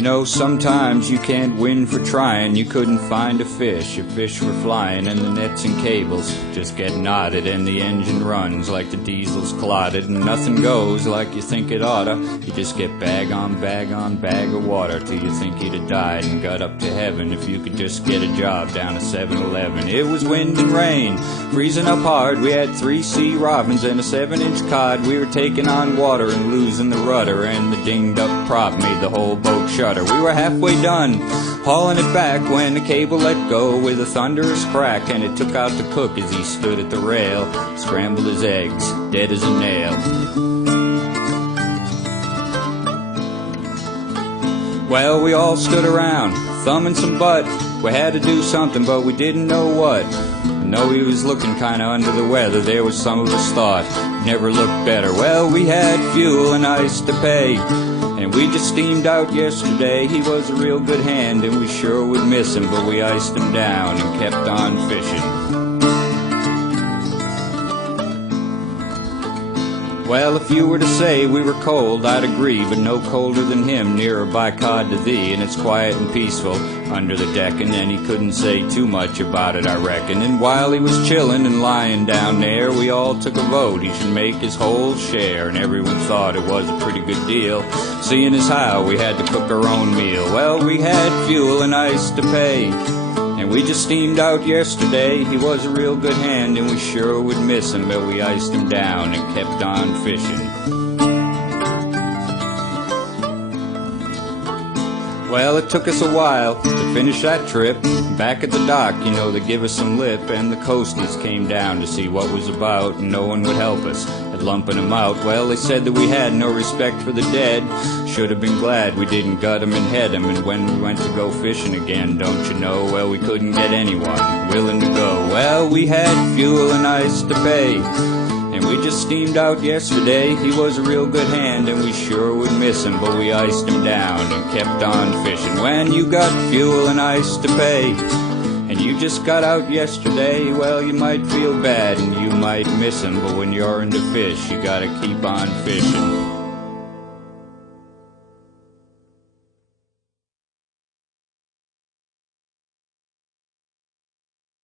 You know, sometimes you can't win for trying. You couldn't find a fish, your fish were flying, and the nets and cables just get knotted, and the engine runs like the diesel's clotted, and nothing goes like you think it oughta. You just get bag on bag on bag of water till you think you'd have died and got up to heaven if you could just get a job down at 7-Eleven. It was wind and rain, freezing up hard. We had 3 sea robins and a 7-inch cod. We were taking on water and losing the rudder, and the dinged up prop made the whole boat shudder. We were halfway done hauling it back when the cable let go with a thunderous crack, and it took out the cook as he stood at the rail, scrambled his eggs, dead as a nail. Well, we all stood around, thumbing some butt. We had to do something, but we didn't know what. I know he was looking kinda under the weather. There was some of us thought never looked better. Well, we had fuel and ice to pay, and we just steamed out yesterday. He was a real good hand, and we sure would miss him, but we iced him down and kept on fishing. Well, if you were to say we were cold, I'd agree, but no colder than him, nearer by cod to thee, and it's quiet and peaceful under the deck, and then he couldn't say too much about it, I reckon. And while he was chillin' and lying down there, we all took a vote he should make his whole share, and everyone thought it was a pretty good deal, seeing as how we had to cook our own meal. Well, we had fuel and ice to pay, and we just steamed out yesterday. He was a real good hand, and we sure would miss him, but we iced him down and kept on fishing. Well, it took us a while to finish that trip. Back at the dock, you know, they give us some lip, and the coasties came down to see what was about, and no one would help us at lumping them out. Well, they said that we had no respect for the dead. Should have been glad we didn't gut 'em and head 'em. And when we went to go fishing again, don't you know, well, we couldn't get anyone willing to go. Well, we had fuel and ice to pay, and we just steamed out yesterday. He was a real good hand, and we sure would miss him, but we iced him down and kept on fishing. When you got fuel and ice to pay, and you just got out yesterday, well, you might feel bad and you might miss him, but when you're into fish, you gotta keep on fishing.